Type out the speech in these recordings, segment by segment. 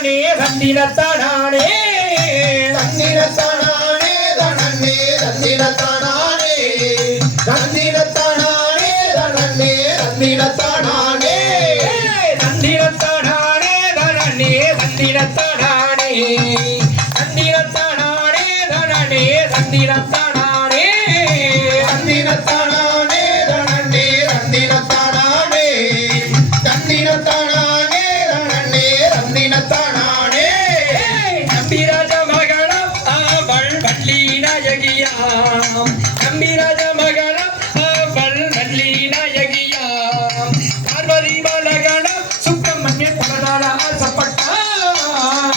தனனே தந்திரத்தானே தந்திரத்தானே தனனே தந்திரத்தானே தந்திரத்தானே தனனே தந்திரத்தானே தந்திரத்தானே தனனே தந்திரத்தானே தந்திரத்தானே தனனே தந்திரத்தானே தந்திரத்தானே தனனே தந்திரத்தானே தந்திரத்தானே தனனே தந்திரத்தானே நம்பிராஜ மகளம் அவள் வள்ளி நாயகியாம் நம்பிராஜ மகளம் அவள் வள்ளி நாயகியாம் பார்வதி மலகணம் சுப்பிரமணிய பகலால ஆசைப்பட்டா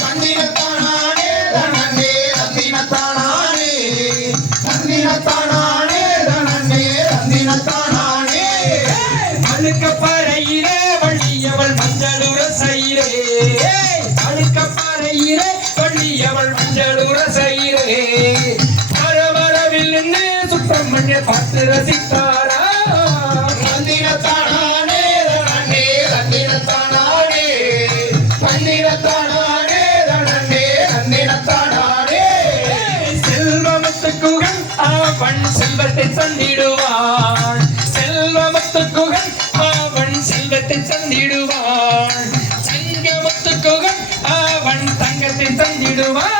தந்திரத்தானே தனனே தந்திரத்தானே தந்திரத்தானே தனனே தந்திரத்தானே அழுக்க பறையிலே வள்ளியவள் மஞ்சளுர செய்கிறே அழுக்க பறையிலே வள்ளியவள் மஞ்சளுர செய்கிறே வரவரவில் நின்று சுப்பிரமணிய பார்த்து ரசித்தாரா தந்திரத்தானே தனனே தந்திரத்தானே தந்திரத்தானே தனனே தந்திரத்தானே செல்வமுத்துக்குகன் அவன் செல்வத்தை தந்திடுவான் செல்வமுத்துக்குகன் அவன் செல்வத்தை தந்திடுவான் சங்கமுத்துக்குகன் அவன் தங்கத்தை தந்திடுவான்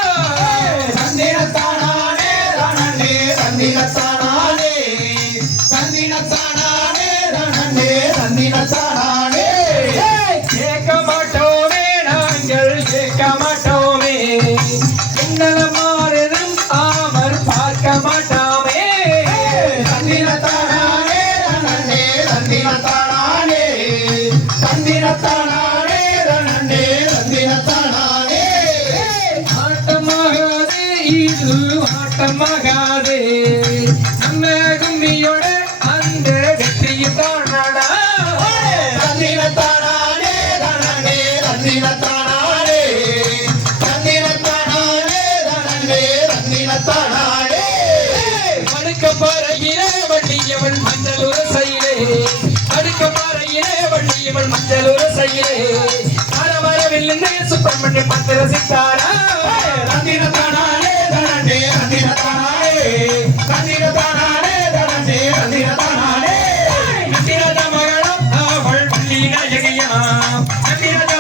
தந்திரத்தானே தனனே தந்திரத்தானே தந்திரத்தானே தனனே தந்திரத்தானே கேட்க மாட்டோமே நாங்கள் கேட்க மாட்டோமே என்னல மாறுதும் அவர் பார்க்க மாட்டோமே தந்திரத்தானே தனனே தந்திரத்தானே தந்திரத்தானே தனனே தந்திரத்தானே ஆட்டமாகாதே இது ஆட்டமாகாதே நம்ம கும்மியோட அந்த வெற்றியை தானடா தந்திரத்தானே தனனே தந்திரத்தானே தந்திரத்தானே தனனே தந்திரத்தானே அடுக்க பாறையிலே வள்ளியவள் மஞ்சள் உரசையிலே அடுக்க பாறையிலே வள்ளியவள் மஞ்சள் உரசையிலே வரவரவில் சுப்பிரமணிய பார்த்து ரசித்தாரா தந்திரத்தானே தனனே தந்திரத்தானே தந்திரத்தானே தனனே தந்திரத்தானே நம்பிராஜ மகளம் அவள் வள்ளி நாயகியாம் நம்பிராஜ